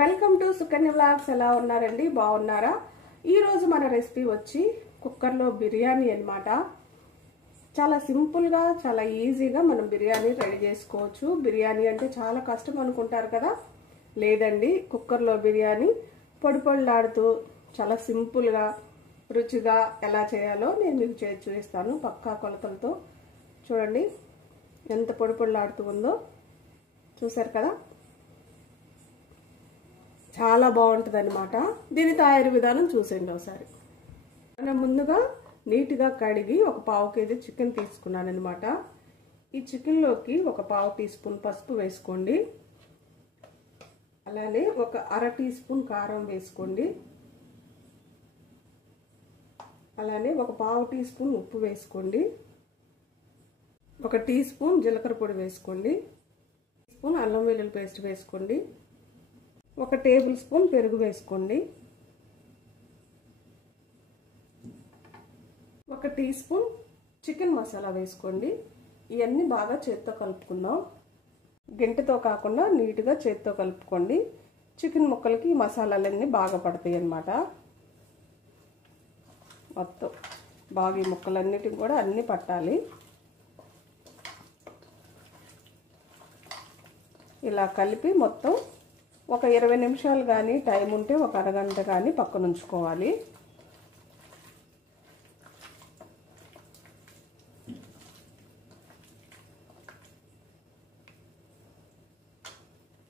Welcome to Sukanya vlogs. ఎలా ఉన్నారండి? బాగున్నారా? ఈ రోజు మన రెసిపీ వచ్చి కుక్కర్లో బిర్యానీ అన్నమాట. చాలా సింపుల్ గా చాలా ఈజీగా మనం బిర్యానీ రెడీ చేసుకోవచ్చు. బిర్యానీ అంటే చాలా కష్టం అనుకుంటారు కదా, లేదండి. కుక్కర్లో బిర్యానీ పొడిపొడిలాడుతూ చాలా సింపుల్ గా రుచిగా ఎలా చేయాలో నేను మీకు చేసి చూపిస్తాను. పక్కా కొలతలతో చూడండి ఎంత పొడిపొడిలాడుతూ ఉందో. చూసారు కదా, చాలా బాగుంటుంది అనమాట. దీని తయారీ విధానం చూసేయండి ఒకసారి. మనం ముందుగా నీట్గా కడిగి ఒక పావు కేజీ చికెన్ తీసుకున్నాను అనమాట. ఈ చికెన్లోకి ఒక పావు టీ స్పూన్ పసుపు వేసుకోండి. అలానే ఒక అర టీ స్పూన్ కారం వేసుకోండి. అలానే ఒక పావు టీ స్పూన్ ఉప్పు వేసుకోండి. ఒక టీ స్పూన్ జీలకర్ర పొడి వేసుకోండి. స్పూన్ అల్లం వెల్లుల్లి పేస్ట్ వేసుకోండి. ఒక టేబుల్ స్పూన్ పెరుగు వేసుకోండి. ఒక టీ స్పూన్ చికెన్ మసాలా వేసుకోండి. ఇవన్నీ బాగా చేత్తో కలుపుకుందాం. గంటతో కాకుండా నీట్గా చేత్తో కలుపుకోండి. చికెన్ ముక్కలకి ఈ మసాలాలన్నీ బాగా పడతాయి అన్నమాట. మొత్తం బాగా ఈ ముక్కలన్నిటికి కూడా అన్నీ పట్టాలి. ఇలా కలిపి మొత్తం ఒక 20 నిమిషాలు కానీ టైం ఉంటే ఒక అరగంట కానీ పక్కన ఉంచుకోవాలి.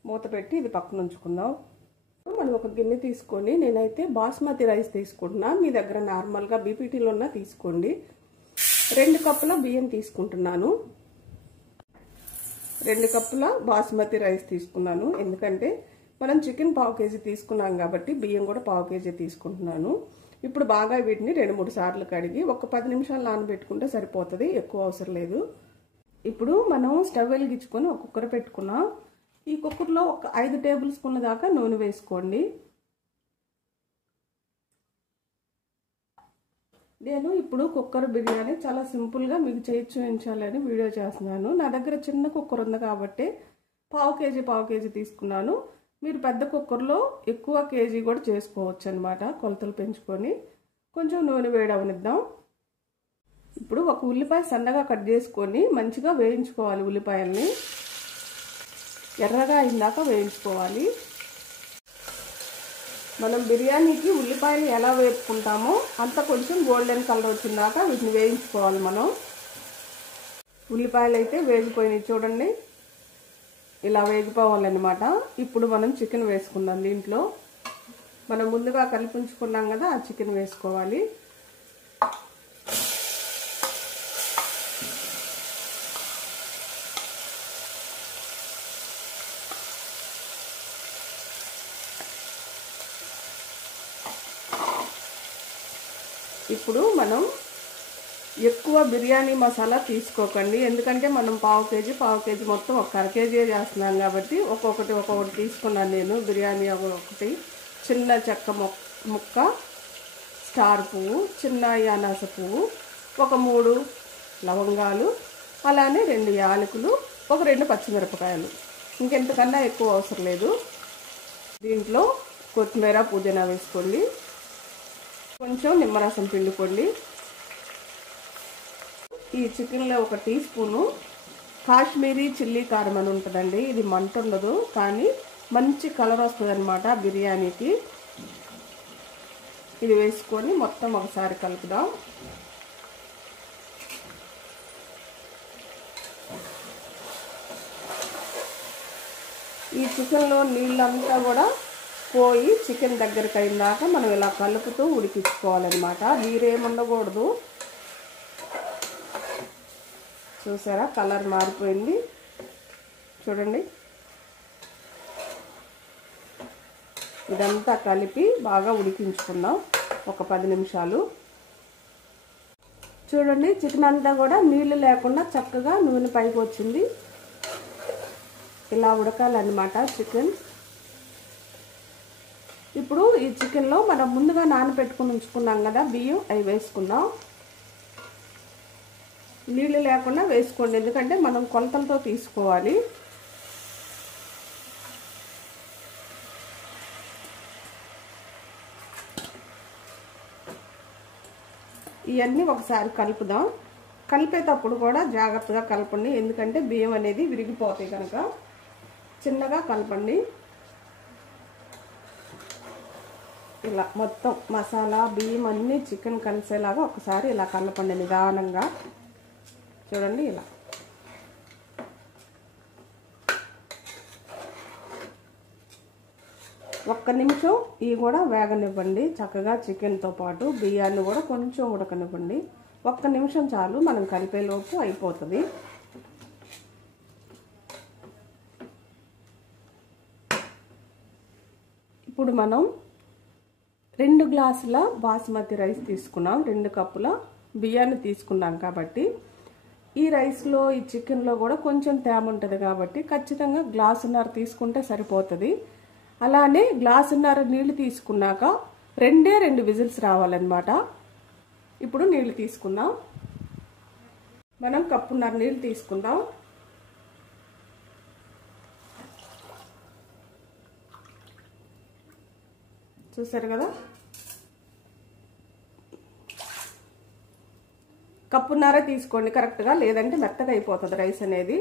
మూత పెట్టి ఇది పక్కన ఉంచుకుందాం. మనం ఒక గిన్నె తీసుకొని, నేనైతే బాస్మతి రైస్ తీసుకుంటున్నా. మీ దగ్గర నార్మల్గా బీపీటీలో ఉన్న తీసుకోండి. 2 కప్పుల బియ్యం తీసుకుంటున్నాను. 2 కప్పుల బాస్మతి రైస్ తీసుకున్నాను. ఎందుకంటే మనం చికెన్ పావు కేజీ తీసుకున్నాం కాబట్టి బియ్యం కూడా పావు కేజీ తీసుకుంటున్నాను. ఇప్పుడు బాగా వీటిని 2-3 సార్లు కడిగి ఒక 10 నిమిషాలు నానబెట్టుకుంటే సరిపోతుంది, ఎక్కువ అవసరం లేదు. ఇప్పుడు మనం స్టవ్ వెలిగించుకొని ఒక కుక్కర్ పెట్టుకున్నాం. ఈ కుక్కర్లో ఒక 5 టేబుల్ స్పూన్ల దాకా నూనె వేసుకోండి. నేను ఇప్పుడు కుక్కర్ బిర్యానీ చాలా సింపుల్గా మీకు చేసి చూపించాలని వీడియో చేస్తున్నాను. నా దగ్గర చిన్న కుక్కర్ ఉంది కాబట్టి పావు కేజీ తీసుకున్నాను. మీరు పెద్ద కుక్కర్లో ఎక్కువ కేజీ కూడా చేసుకోవచ్చు అనమాట. కొలతలు పెంచుకొని కొంచెం నూనె వేడవనిద్దాం. ఇప్పుడు ఒక ఉల్లిపాయ సన్నగా కట్ చేసుకొని మంచిగా వేయించుకోవాలి. ఉల్లిపాయల్ని ఎర్రగా అయిందాక వేయించుకోవాలి. మనం బిర్యానీకి ఉల్లిపాయలు ఎలా వేపుకుంటామో అంత కొంచెం గోల్డెన్ కలర్ వచ్చిందాక వీటిని వేయించుకోవాలి మనం. ఉల్లిపాయలు అయితే వేగిపోయినాయి చూడండి, ఇలా వేగిపోవాలన్నమాట. ఇప్పుడు మనం చికెన్ వేసుకుందాం. దీంట్లో మనం ముందుగా కలిపి ఉంచుకున్నాం కదా, ఆ చికెన్ వేసుకోవాలి. ఇప్పుడు మనం ఎక్కువ బిర్యానీ మసాలా తీసుకోకండి, ఎందుకంటే మనం పావు కేజీ మొత్తం ఒక అర కేజీ చేస్తున్నాం కాబట్టి ఒక్కొక్కటి తీసుకున్నాను నేను. బిర్యానీ ఒకటి చిన్న చెక్క ముక్క, స్టార్ పువ్వు, చిన్న యానాస పువ్వు, ఒక 3 లవంగాలు, అలానే 2 యాలకులు, ఒక 2 పచ్చిమిరపకాయలు. ఇంకెంతకన్నా ఎక్కువ అవసరం లేదు. దీంట్లో కొత్తిమీర పుదీనా వేసుకోండి. కొంచెం నిమ్మరసం పిండుకోండి. ఈ చికెన్లో ఒక టీ స్పూను కాశ్మీరీ చిల్లీ కారం అని ఉంటుందండి. ఇది మంట ఉండదు కానీ మంచి కలర్ వస్తుంది అనమాట బిర్యానీకి. ఇది వేసుకొని మొత్తం ఒకసారి కలుపుదాం. ఈ చికెన్లో నీళ్ళంతా కూడా పోయి చికెన్ దగ్గరికి అయినాక మనం ఇలా కలుపుతూ ఉడికించుకోవాలన్నమాట. నీరేముండకూడదు. చూసారా, కలర్ మారిపోయింది చూడండి. ఇదంతా కలిపి బాగా ఉడికించుకుందాం ఒక 10 నిమిషాలు. చూడండి, చికెన్ అంతా కూడా నీళ్లు లేకుండా చక్కగా నూనె పైకి వచ్చింది. ఇలా ఉడకాలన్నమాట చికెన్. ఇప్పుడు ఈ చికెన్లో మనం ముందుగా నానబెట్టుకుని ఉంచుకున్నాం కదా బియ్యం, అవి వేసుకుందాం. నీళ్ళు లేకుండా వేసుకోండి, ఎందుకంటే మనం కొలతలతో తీసుకోవాలి. ఇవన్నీ ఒకసారి కలుపుదాం. కలిపేటప్పుడు కూడా జాగ్రత్తగా కలపండి, ఎందుకంటే బియ్యం అనేది విరిగిపోతాయి కనుక చిన్నగా కలపండి. ఇలా మొత్తం మసాలా బియ్యం అన్నీ చికెన్ కలిసేలాగా ఒకసారి ఇలా కలపండి నిదానంగా. చూడండి ఇలా. ఒక్క నిమిషం ఇవి కూడా వేగనివ్వండి. చక్కగా చికెన్తో పాటు బియ్యాన్ని కూడా కొంచెం ఉడకనివ్వండి. ఒక్క నిమిషం చాలు, మనం కలిపేలోపు అయిపోతుంది. ఇప్పుడు మనం 2 గ్లాసుల బాస్మతి రైస్ తీసుకున్నాం, 2 కప్పుల బియ్యాన్ని తీసుకున్నాం కాబట్టి ఈ రైస్లో ఈ చికెన్లో కూడా కొంచెం తేమ ఉంటుంది కాబట్టి ఖచ్చితంగా గ్లాసున్నర తీసుకుంటే సరిపోతుంది. అలానే గ్లాసున్నర నీళ్లు తీసుకున్నాక 2 విజిల్స్ రావాలన్నమాట. ఇప్పుడు నీళ్లు తీసుకుందాం. మనం కప్పున్నర నీళ్లు తీసుకుందాం. చూసారు కదా, కప్పున్నర తీసుకోండి కరెక్ట్గా, లేదంటే మెత్తగా అయిపోతుంది రైస్ అనేది.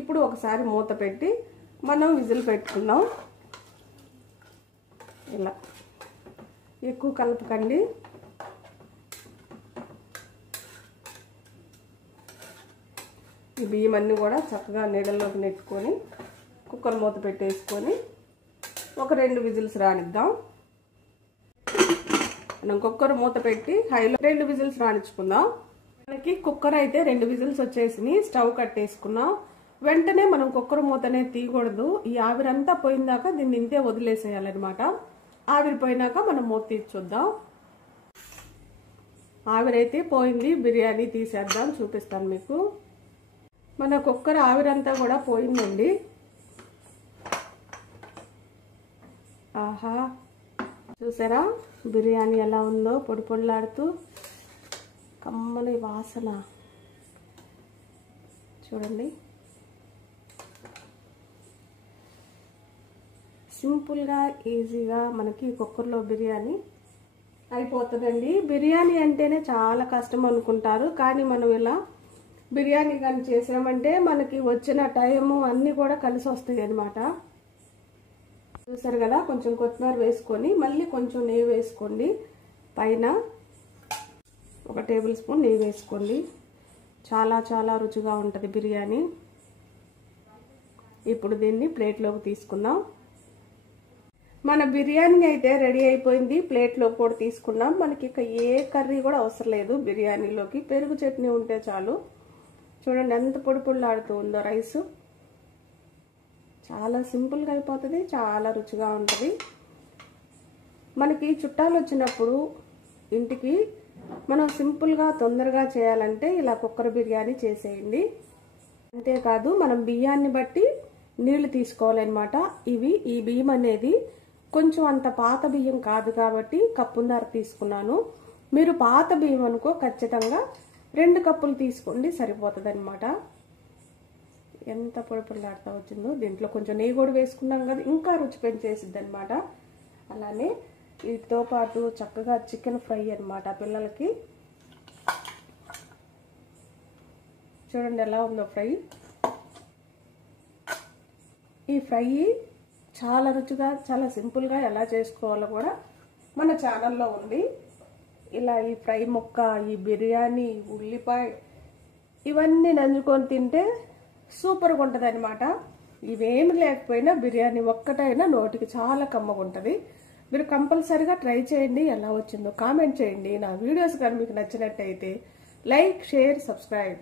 ఇప్పుడు ఒకసారి మూత పెట్టి మనం విజిల్ పెట్టుకుందాం. ఇలా ఎక్కువ కలపకండి. ఈ బియ్యం అన్నీ కూడా చక్కగా నీళ్ళలోకి నెట్టుకొని కుక్కర్ మూత పెట్టేసుకొని ఒక 2 విజిల్స్ రానిద్దాం. మనం కుక్కర్ మూత పెట్టి హైలో 2 విజిల్స్ రానిచ్చుకుందాం. మనకి కుక్కర్ అయితే 2 విజిల్స్ వచ్చేసి స్టవ్ కట్టేసుకున్నాం. వెంటనే మనం కుక్కర్ మూతనే తీయకూడదు. ఈ ఆవిరంతా పోయిందాక దీన్ని ఇంతే వదిలేసేయాలన్నమాట. ఆవిరిపోయినాక మనం మూత తీసి చూద్దాం. ఆవిరైతే పోయింది, బిర్యానీ తీసేద్దాం, చూపిస్తాను మీకు. మన కుక్కర్ ఆవిరంతా కూడా పోయిందండి. ఆహా, చూసారా బిర్యానీ ఎలా ఉందో, పొడి పొడిలాడుతూ కమ్మని వాసన. చూడండి, సింపుల్గా ఈజీగా మనకి కుక్కర్లో బిర్యానీ అయిపోతుందండి. బిర్యానీ అంటేనే చాలా కష్టం అనుకుంటారు, కానీ మనం ఇలా బిర్యానీ కానీ చేసామంటే మనకి వచ్చిన టైము అన్నీ కూడా కలిసి వస్తాయి అన్నమాట. చూసారు కదా, కొంచెం కొత్తిమీర వేసుకొని మళ్ళీ కొంచెం నెయ్యి వేసుకోండి. పైన 1 టేబుల్ స్పూన్ నెయ్యి వేసుకోండి. చాలా చాలా రుచిగా ఉంటుంది బిర్యానీ. ఇప్పుడు దీన్ని ప్లేట్లోకి తీసుకుందాం. మన బిర్యానీ అయితే రెడీ అయిపోయింది. ప్లేట్లో కూడా తీసుకున్నాం. మనకి ఇక ఏ కర్రీ కూడా అవసరం లేదు బిర్యానీలోకి. పెరుగు చట్నీ ఉంటే చాలు. చూడండి ఎంత పొడి పొడిలాడుతూ ఉందో రైస్. చాలా సింపుల్గా అయిపోతుంది, చాలా రుచిగా ఉంటుంది. మనకి చుట్టాలు వచ్చినప్పుడు ఇంటికి మనం సింపుల్గా తొందరగా చేయాలంటే ఇలా కుక్కర్ బిర్యానీ చేసేయండి. అంతేకాదు మనం బియ్యాన్ని బట్టి నీళ్లు తీసుకోవాలన్నమాట. ఈ బియ్యం అనేది కొంచెం అంత పాత బియ్యం కాదు కాబట్టి కప్పున్నర తీసుకున్నాను. మీరు పాత బియ్యం అనుకో ఖచ్చితంగా 2 కప్పులు తీసుకోండి, సరిపోతుంది అనమాట. ఎంత పొడి పొడిలాడుతూ వచ్చిందో. దీంట్లో కొంచెం నెయ్యి కూడా వేసుకున్నాం కదా, ఇంకా రుచి పెంచేసిద్ది అనమాట. అలానే వీటితో పాటు చక్కగా చికెన్ ఫ్రై అనమాట పిల్లలకి. చూడండి ఎలా ఉందో ఫ్రై. ఈ ఫ్రై చాలా రుచిగా, చాలా సింపుల్గా ఎలా చేసుకోవాలో కూడా మన ఛానల్లో ఉంది. ఇలా ఈ ఫ్రై ముక్క, ఈ బిర్యానీ, ఉల్లిపాయ ఇవన్నీ నంజుకొని తింటే సూపర్గా ఉంటుంది అనమాట. ఇవేమి లేకపోయినా బిర్యానీ ఒక్కటైనా నోటికి చాలా కమ్మగా ఉంటుంది. మీరు కంపల్సరీగా ట్రై చేయండి. ఎలా వచ్చిందో కామెంట్ చేయండి. నా వీడియోస్ కానీ మీకు నచ్చినట్టయితే లైక్, షేర్, సబ్స్క్రైబ్.